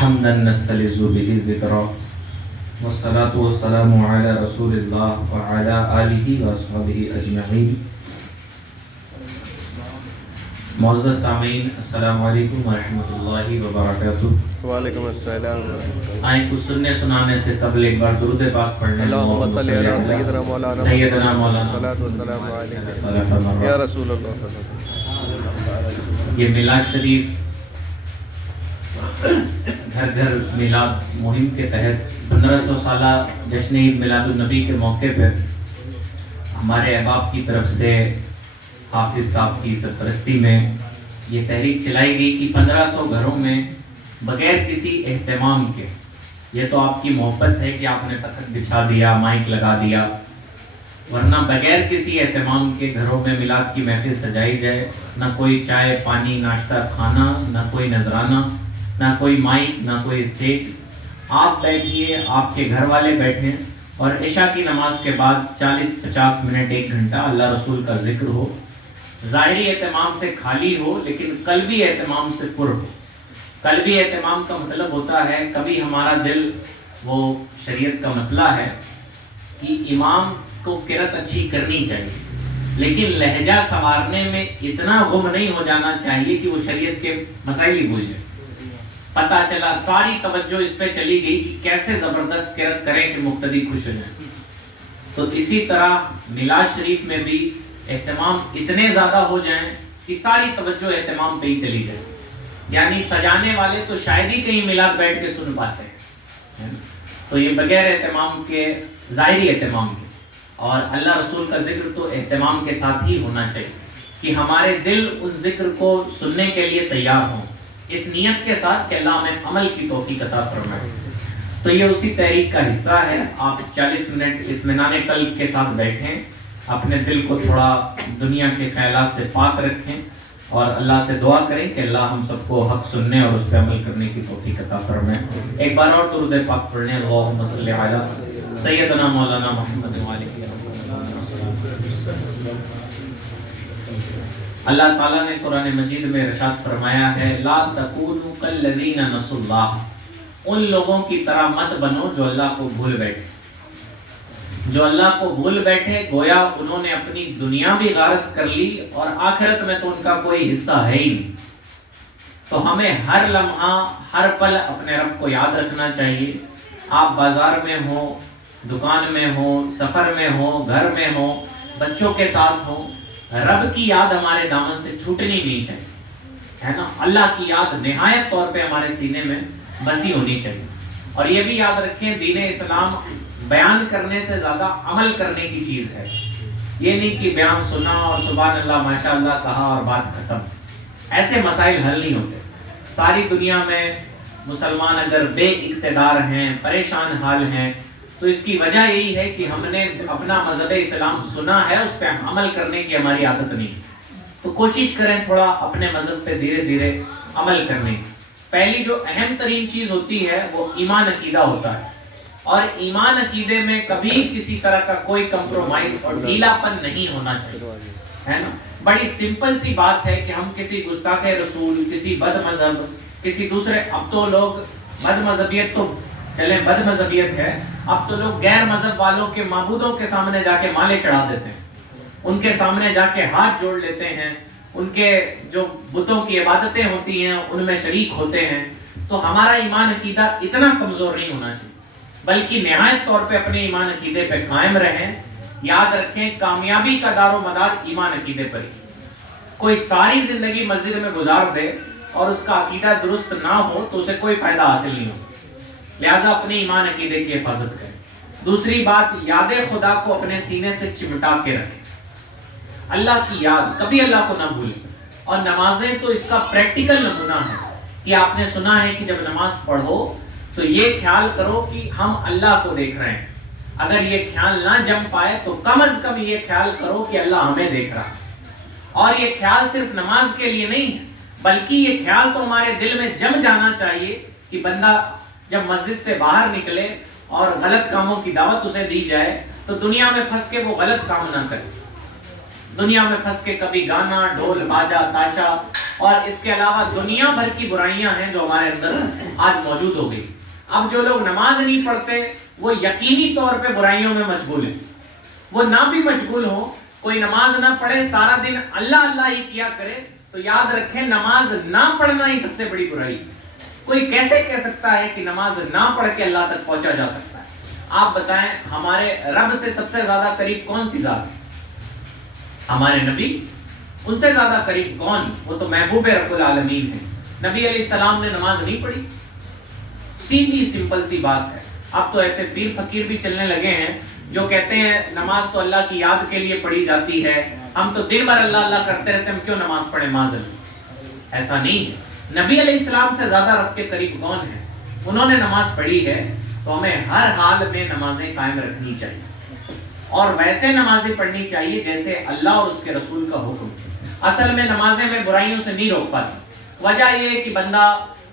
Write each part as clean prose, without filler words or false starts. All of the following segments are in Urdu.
حمدا نستلذ به ذکرا والصلاة والسلام علی رسول اللہ وعلی آلہ واصحابہ اجمعین۔ معزز سامعین، السلام علیکم ورحمۃ اللہ وبرکاتہ۔ وعلیکم السلام۔ آئیں کچھ سننے سنانے سے قبل ایک بار درود پاک پڑھنے اللہم صلی علی سیدنا مولانا سیدنا مولانا صلاۃ والسلام علیک یا رسول اللہ۔ یہ میلاد شریف گھر گھر میلاد مہم کے تحت 1500 سالہ جشن عید میلاد النبی کے موقع پر ہمارے احباب کی طرف سے حافظ صاحب کی سرپرستی میں یہ تحریک چلائی گئی کہ 1500 گھروں میں بغیر کسی اہتمام کے، یہ تو آپ کی محبت ہے کہ آپ نے تخت بچھا دیا، مائک لگا دیا، ورنہ بغیر کسی اہتمام کے گھروں میں میلاد کی محفل سجائی جائے، نہ کوئی چائے پانی ناشتہ کھانا، نہ کوئی نذرانہ، نہ کوئی مائک، نہ کوئی اسٹیج۔ آپ بیٹھیے، آپ کے گھر والے بیٹھیں اور عشاء کی نماز کے بعد 40-50 منٹ 1 گھنٹہ اللہ رسول کا ذکر ہو، ظاہری اہتمام سے خالی ہو لیکن قلبی اہتمام سے پر ہو۔ قلبی اہتمام کا مطلب ہوتا ہے کبھی ہمارا دل وہ شریعت کا مسئلہ ہے کہ امام کو قرأت اچھی کرنی چاہیے لیکن لہجہ سنوارنے میں اتنا غم نہیں ہو جانا چاہیے کہ وہ شریعت کے مسائل ہی بھول جائے۔ پتہ چلا ساری توجہ اس پہ چلی گئی کہ کیسے زبردست قرأت کریں کہ مقتدی خوش ہو جائیں۔ تو اسی طرح میلاد شریف میں بھی اہتمام اتنے زیادہ ہو جائیں کہ ساری توجہ اہتمام پہ ہی چلی جائے، یعنی سجانے والے تو شاید ہی کہیں میلاد بیٹھ کے سن پاتے ہیں، تو یہ بغیر اہتمام کے، ظاہری اہتمام کے، اور اللہ رسول کا ذکر تو اہتمام کے ساتھ ہی ہونا چاہیے کہ ہمارے دل ان ذکر کو سننے کے لیے تیار ہوں، اس نیت کے ساتھ کہ اللہ ہمیں عمل کی توفیق عطا فرمائے۔ تو یہ اسی تحریک کا حصہ ہے۔ آپ 40 منٹ اطمینان قلب کے ساتھ بیٹھیں، اپنے دل کو تھوڑا دنیا کے خیالات سے پاک رکھیں اور اللہ سے دعا کریں کہ اللہ ہم سب کو حق سننے اور اس پہ عمل کرنے کی توفیق عطا فرمائے۔ ایک بار اور درود پاک پڑھنے، اللہم صلی علی سیدنا مولانا محمد وعلیہ۔ اللہ تعالیٰ نے قرآن مجید میں ارشاد فرمایا ہے، لا تکونوا کالذین نسوا اللہ، ان لوگوں کی طرح مت بنو جو اللہ کو بھول بیٹھے۔ جو اللہ کو بھول بیٹھے گویا انہوں نے اپنی دنیا بھی غارت کر لی اور آخرت میں تو ان کا کوئی حصہ ہے ہی نہیں۔ تو ہمیں ہر لمحہ ہر پل اپنے رب کو یاد رکھنا چاہیے۔ آپ بازار میں ہو، دکان میں ہو، سفر میں ہو، گھر میں ہو، بچوں کے ساتھ ہو، رب کی یاد ہمارے دامن سے چھوٹنی نہیں چاہیے، ہے نا۔ اللہ کی یاد نہایت طور پہ ہمارے سینے میں بسی ہونی چاہیے۔ اور یہ بھی یاد رکھیں، دین اسلام بیان کرنے سے زیادہ عمل کرنے کی چیز ہے۔ یہ نہیں کہ بیان سنا اور سبحان اللہ ماشاءاللہ کہا اور بات ختم، ایسے مسائل حل نہیں ہوتے۔ ساری دنیا میں مسلمان اگر بے اقتدار ہیں، پریشان حال ہیں، تو اس کی وجہ یہی ہے کہ ہم نے اپنا مذہب اسلام سنا ہے، اس پہ عمل کرنے کی ہماری عادت نہیں۔ تو کوشش کریں تھوڑا اپنے مذہب پہ دھیرے دھیرے عمل کرنے کی۔ پہلی جو اہم ترین چیز ہوتی ہے وہ ایمان عقیدہ ہوتا ہے، اور ایمان عقیدے میں کبھی کسی طرح کا کوئی کمپرومائز اور ڈھیلا پن نہیں ہونا چاہیے، ہے نا۔ بڑی سمپل سی بات ہے کہ ہم کسی گستاخ رسول، کسی بد مذہب، کسی دوسرے، اب تو لوگ بد مذہبیت تو چلیں بد مذہبیت ہے، اب تو لوگ غیر مذہب والوں کے معبودوں کے سامنے جا کے مالے چڑھا دیتے ہیں، ان کے سامنے جا کے ہاتھ جوڑ لیتے ہیں، ان کے جو بتوں کی عبادتیں ہوتی ہیں ان میں شریک ہوتے ہیں۔ تو ہمارا ایمان عقیدہ اتنا کمزور نہیں ہونا چاہیے، بلکہ نہایت طور پہ اپنے ایمان عقیدے پہ قائم رہیں۔ یاد رکھیں کامیابی کا دار و مدار ایمان عقیدے پر ہی۔ کوئی ساری زندگی مسجد میں گزار دے اور اس کا عقیدہ درست نہ ہو تو اسے کوئی فائدہ حاصل نہیں ہوگا، لہٰذا اپنے ایمان عقیدے کی حفاظت کریں۔ دوسری بات، یاد خدا کو اپنے سینے سے چمٹا کے رکھیں۔ اللہ کی یاد، کبھی اللہ کو نہ بھولیں، اور نمازیں تو اس کا پریکٹیکل نمونہ ہے کہ آپ نے سنا ہے کہ جب نماز پڑھو تو یہ خیال کرو کہ ہم اللہ کو دیکھ رہے ہیں۔ اگر یہ خیال نہ جم پائے تو کم از کم یہ خیال کرو کہ اللہ ہمیں دیکھ رہا ہے۔ اور یہ خیال صرف نماز کے لیے نہیں ہے، بلکہ یہ خیال تو ہمارے دل میں جم جانا چاہیے کہ بندہ جب مسجد سے باہر نکلے اور غلط کاموں کی دعوت اسے دی جائے تو دنیا میں پھنس کے وہ غلط کام نہ کرے۔ دنیا میں پھنس کے کبھی گانا، ڈھول، باجا، تاشا اور اس کے علاوہ دنیا بھر کی برائیاں ہیں جو ہمارے اندر آج موجود ہو گئی۔ اب جو لوگ نماز نہیں پڑھتے وہ یقینی طور پہ برائیوں میں مشغول ہیں۔ وہ نہ بھی مشغول ہوں، کوئی نماز نہ پڑھے، سارا دن اللہ اللہ ہی کیا کرے، تو یاد رکھیں نماز نہ پڑھنا ہی سب سے بڑی برائی۔ کوئی کیسے کہہ سکتا ہے کہ نماز نہ پڑھ کے اللہ تک پہنچا جا سکتا ہے؟ آپ بتائیں ہمارے رب سے سب سے زیادہ قریب کون سی ذات ہے؟ ہمارے نبی۔ ان سے زیادہ قریب کون؟ وہ تو محبوب رب العالمین ہے۔ نبی علیہ السلام نے نماز نہیں پڑھی؟ سیدھی سمپل سی بات ہے۔ اب تو ایسے پیر فقیر بھی چلنے لگے ہیں جو کہتے ہیں نماز تو اللہ کی یاد کے لیے پڑھی جاتی ہے، ہم تو دن بھر اللہ اللہ کرتے رہتے ہیں، ہم کیوں نماز پڑھیں معاذ اللہ۔ ایسا نہیں ہے۔ نبی علیہ السلام سے زیادہ رب کے قریب کون ہے؟ انہوں نے نماز پڑھی ہے، تو ہمیں ہر حال میں نمازیں قائم رکھنی چاہیے، اور ویسے نمازیں پڑھنی چاہیے جیسے اللہ اور اس کے رسول کا حکم۔ اصل میں نمازیں میں برائیوں سے نہیں روک پاتی۔ وجہ یہ ہے کہ بندہ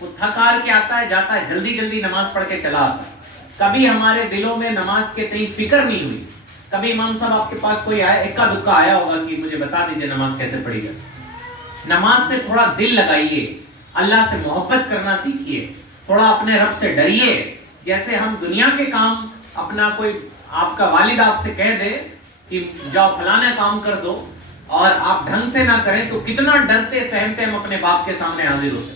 وہ تھک ہار کے آتا ہے، جاتا ہے، جلدی جلدی نماز پڑھ کے چلا آتا ہے۔ کبھی ہمارے دلوں میں نماز کے تئیں فکر نہیں ہوئی۔ کبھی امام صاحب آپ کے پاس کوئی آیا، اکا دکا آیا ہوگا کہ مجھے بتا دیجئے نماز کیسے پڑھی جائے۔ نماز سے تھوڑا دل لگائیے، اللہ سے محبت کرنا سیکھیے، تھوڑا اپنے رب سے ڈریے۔ جیسے ہم دنیا کے کام، اپنا کوئی آپ کا والد آپ سے کہہ دے کہ جاؤ فلانا کام کر دو، اور آپ ڈھنگ سے نہ کریں تو کتنا ڈرتے سہمتے ہم اپنے باپ کے سامنے حاضر ہوتے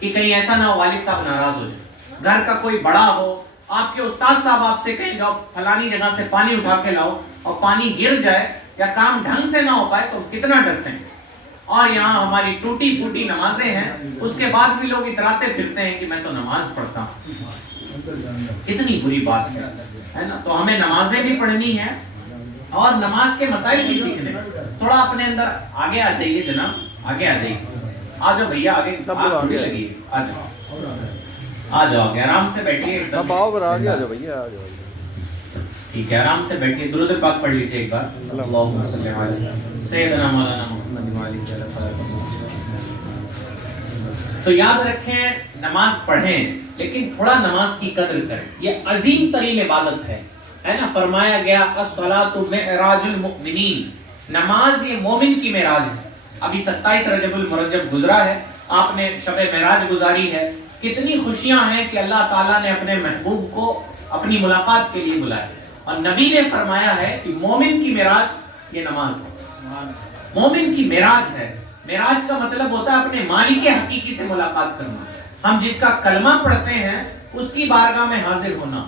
کہ کہیں ایسا نہ ہو والد صاحب ناراض ہو جائے۔ گھر کا کوئی بڑا ہو، آپ کے استاد صاحب آپ سے کہیں جاؤ فلانی جگہ سے پانی اٹھا کے لاؤ، اور پانی گر جائے یا کام ڈھنگ سے نہ ہو پائے تو کتنا ڈرتے ہیں۔ اور یہاں ہماری ٹوٹی پھوٹی نمازیں ہیں، اس کے بعد بھی لوگ اتراتے پھرتے ہیں کہ میں تو نماز پڑھتا ہوں۔ کتنی بری بات ہے نا؟ تو ہمیں نمازیں بھی پڑھنی ہے اور نماز کے مسائل بھی سیکھنے۔ تھوڑا اپنے اندر آگے آ جائیے جناب، آگے آ جائیے، آ جاؤ بھیا آگے، آگے لگیے، آ جاؤ آ جاؤ، آگے آرام سے بیٹھیے۔ اب آؤ بر آگے آ جاؤ بھیا، آ جاؤ۔ ٹھیک ہے، آرام سے بیٹھیے، درود پاک پڑھ لیجیے ایک بار۔ اللہم صلی علی سیدنا مولانا محمد و آلہ وسلم۔ تو یاد رکھیں نماز پڑھیں، لیکن تھوڑا نماز کی قدر کریں۔ یہ عظیم ترین عبادت ہے نا؟ فرمایا گیا الصلاۃ معراج المؤمنین، نماز یہ مومن کی معراج ہے۔ ابھی 27 رجب المرجب گزرا ہے، آپ نے شب معراج گزاری ہے۔ کتنی خوشیاں ہیں کہ اللہ تعالیٰ نے اپنے محبوب کو اپنی ملاقات کے لیے بلایا، اور نبی نے فرمایا ہے کہ مومن کی معراج یہ نماز ہے۔ مومن کی معراج ہے۔ معراج کا مطلب ہوتا ہے اپنے مالک حقیقی سے ملاقات کرنا۔ ہم جس کا کلمہ پڑھتے ہیں اس کی بارگاہ میں حاضر ہونا۔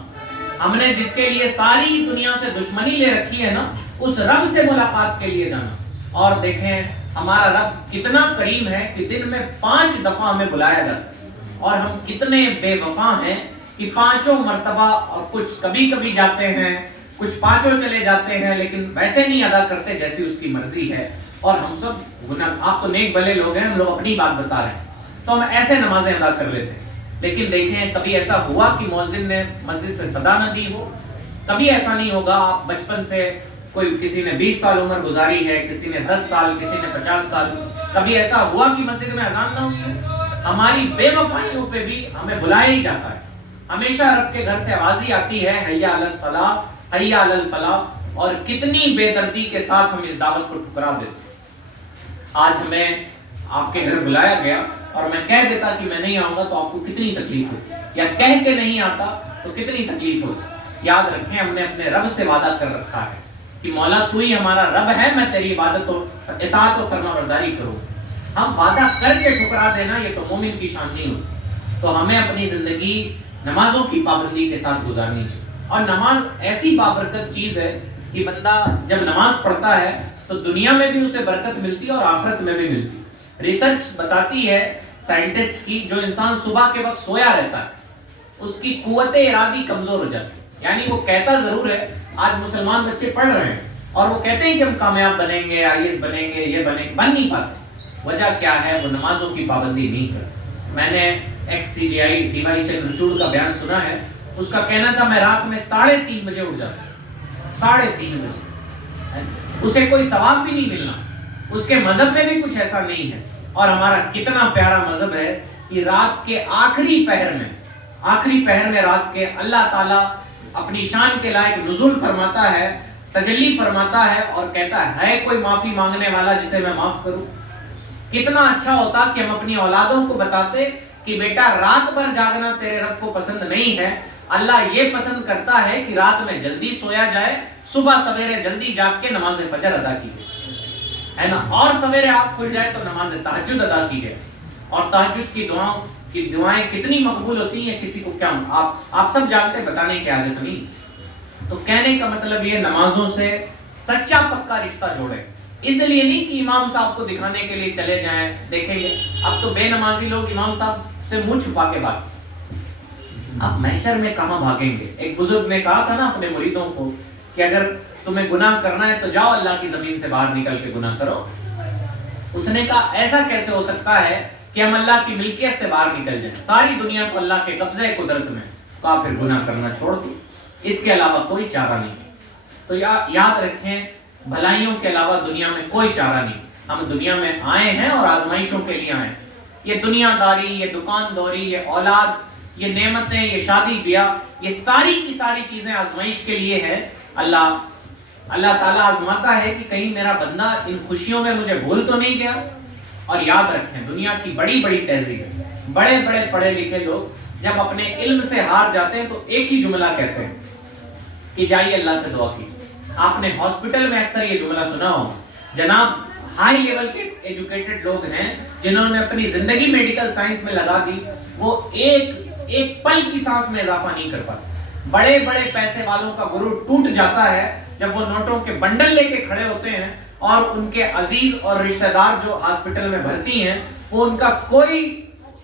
ہم نے جس کے لیے ساری دنیا سے دشمنی لے رکھی ہے نا، اس رب سے ملاقات کے لیے جانا۔ اور دیکھیں ہمارا رب کتنا کریم ہے کہ دن میں 5 دفعہ ہمیں بلایا جاتا ہے، اور ہم کتنے بے وفا ہیں کہ 5 مرتبہ، اور کچھ کبھی کبھی جاتے ہیں، کچھ 5 چلے جاتے ہیں، لیکن ویسے نہیں ادا کرتے جیسی اس کی مرضی ہے۔ اور ہم سب گناہ، آپ تو نیک بھلے لوگ ہیں، ہم لوگ اپنی بات بتا رہے ہیں، تو ہم ایسے نمازیں ادا کر لیتے ہیں۔ لیکن دیکھیں کبھی ایسا ہوا کہ مؤذن نے مسجد سے صدا نہ دی ہو؟ کبھی ایسا نہیں ہوگا۔ آپ بچپن سے کوئی، کسی نے 20 سال عمر گزاری ہے، کسی نے 10 سال، کسی نے 50 سال، کبھی ایسا ہوا کہ مسجد میں اذان نہ ہوئی ہے؟ ہماری بے وفائیوں پہ بھی ہمیں بلایا ہی جاتا ہے۔ ہمیشہ رب کے گھر سے آواز ہی آتی ہے حی علی الصلاۃ، حی علی الفلاح، اور کتنی بے دردی کے ساتھ ہم اس دعوت کو ٹھکرا دیتے ہیں۔ آج ہمیں آپ کے گھر بلایا گیا اور میں کہہ دیتا کہ میں نہیں آؤں گا تو آپ کو کتنی تکلیف ہوتی، یا کہہ کے نہیں آتا تو کتنی تکلیف ہوتی۔ یاد رکھیں ہم نے اپنے رب سے وعدہ کر رکھا ہے کہ مولا تو ہی ہمارا رب ہے، میں تیری عبادت و اطاعت و فرما برداری کروں۔ ہم وعدہ کر کے ٹھکرا دینا یہ تو مومن کی شان نہیں ہوتی۔ تو ہمیں اپنی زندگی نمازوں کی پابندی کے ساتھ گزارنی چاہیے۔ اور نماز ایسی بابرکت چیز ہے کہ بندہ جب نماز پڑھتا ہے تو دنیا میں بھی اسے برکت ملتی ہے اور آخرت میں بھی ملتی ہے۔ ریسرچ بتاتی ہے سائنٹسٹ کی، جو انسان صبح کے وقت سویا رہتا ہے اس کی قوت ارادی کمزور ہو جاتی ہے۔ یعنی وہ کہتا ضرور ہے، آج مسلمان بچے پڑھ رہے ہیں اور وہ کہتے ہیں کہ ہم کامیاب بنیں گے، IAS بنیں گے، یہ بنیں گے، بن نہیں پاتے۔ وجہ کیا ہے؟ وہ نمازوں کی پابندی نہیں کرتے۔ میں نے XCGI DY چندرچوڑ کا بیان سنا ہے، اس کا کہنا تھا میں رات میں 3:30 بجے اٹھ جاتا ہوں، 3:30 بجے۔ اسے کوئی ثواب بھی نہیں ملنا، اس کے مذہب میں بھی کچھ ایسا نہیں ہے۔ اور ہمارا کتنا پیارا مذہب ہے کہ رات کے آخری پہر میں رات کے اللہ تعالیٰ اپنی شان کے لائق نزول فرماتا ہے، تجلی فرماتا ہے اور کہتا ہے کوئی معافی مانگنے والا جسے میں معاف کروں؟ کتنا اچھا ہوتا کہ ہم اپنی اولادوں کو بتاتے کہ بیٹا رات بھر جاگنا تیرے رب کو پسند نہیں ہے، اللہ یہ پسند کرتا ہے کہ رات میں جلدی سویا جائے، صبح سویرے جلدی جاگ کے نماز فجر ادا کیجئے، ہے نا، اور سویرے آپ کھل جائے تو نماز تہجد ادا کیجئے۔ اور تہجد کی دعائیں کتنی مقبول ہوتی ہیں، کسی کو کیا آپ سب جانتے، بتانے کی حاجت نہیں۔ تو کہنے کا مطلب یہ نمازوں سے سچا پکا رشتہ جوڑے، اس لیے نہیں کہ امام صاحب کو دکھانے کے لیے چلے جائیں۔ دیکھیں گے اب تو بے نمازی لوگ امام صاحب سے منہ چھپا کے بھاگیں، آپ محشر میں کہاں بھاگیں گے؟ ایک بزرگ نے کہا تھا نا اپنے مریدوں کو کہ اگر تمہیں گناہ کرنا ہے تو جاؤ اللہ کی زمین سے باہر نکل کے گناہ کرو۔ اس نے کہا ایسا کیسے ہو سکتا ہے کہ ہم اللہ کی ملکیت سے باہر نکل جائیں، ساری دنیا تو اللہ کے قبضے قدرت میں، کہا پھر گناہ کرنا چھوڑ دو، اس کے علاوہ کوئی چارہ نہیں۔ تو یاد رکھیں بھلائیوں کے علاوہ دنیا میں کوئی چارہ نہیں۔ ہم دنیا میں آئے ہیں اور آزمائشوں کے لیے آئے ہیں۔ یہ دنیا داری، یہ دکان داری، یہ اولاد، یہ نعمتیں، یہ شادی بیاہ، یہ ساری کی ساری چیزیں آزمائش کے لیے ہے۔ اللہ تعالیٰ آزماتا ہے کہ کہیں میرا بندہ ان خوشیوں میں مجھے بھول تو نہیں گیا۔ اور یاد رکھیں دنیا کی بڑی بڑی تہذیب، بڑے بڑے پڑھے لکھے لوگ جب اپنے علم سے ہار جاتے ہیں تو ایک ہی جملہ کہتے ہیں کہ جائیے اللہ سے دعا کیجیے۔ آپ نے ہاسپٹل میں اکثر یہ جملہ سنا ہو، جناب ہائی لیول کے ایجوکیٹڈ لوگ ہیں جنہوں نے اپنی زندگی میڈیکل سائنس میں لگا دی، وہ ایک پل کی سانس میں اضافہ نہیں کر پاتے۔ بڑے بڑے پیسے والوں کا غرور ٹوٹ جاتا ہے جب وہ نوٹوں کے بنڈل لے کے کھڑے ہوتے ہیں اور ان کے عزیز اور رشتہ دار جو ہاسپٹل میں بھرتی ہیں وہ ان کا کوئی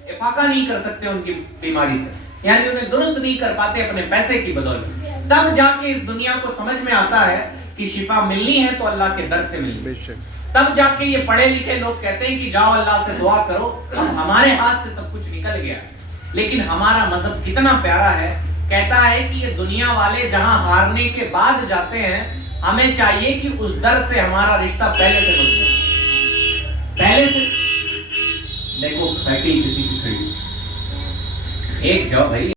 افاقہ نہیں کر سکتے ان کی بیماری سے، یعنی انہیں درست نہیں کر پاتے اپنے پیسے کی بدولت۔ تب جا کے اس دنیا کو سمجھ میں آتا ہے کہ شفا ملنی ہے تو اللہ کے در سے ملنی ہے۔ تب جا کے یہ پڑھے لکھے لوگ کہتے ہیں کہ جاؤ اللہ سے دعا کرو، اب ہمارے ہاتھ سے سب کچھ نکل گیا۔ لیکن ہمارا مذہب کتنا پیارا ہے، کہتا ہے کہ یہ دنیا والے جہاں ہارنے کے بعد جاتے ہیں، ہمیں چاہیے کہ اس در سے ہمارا رشتہ پہلے سے مضبوط، پہلے سے۔ دیکھو سائیکل کسی کی کھڑی، ایک جاؤ بھائی۔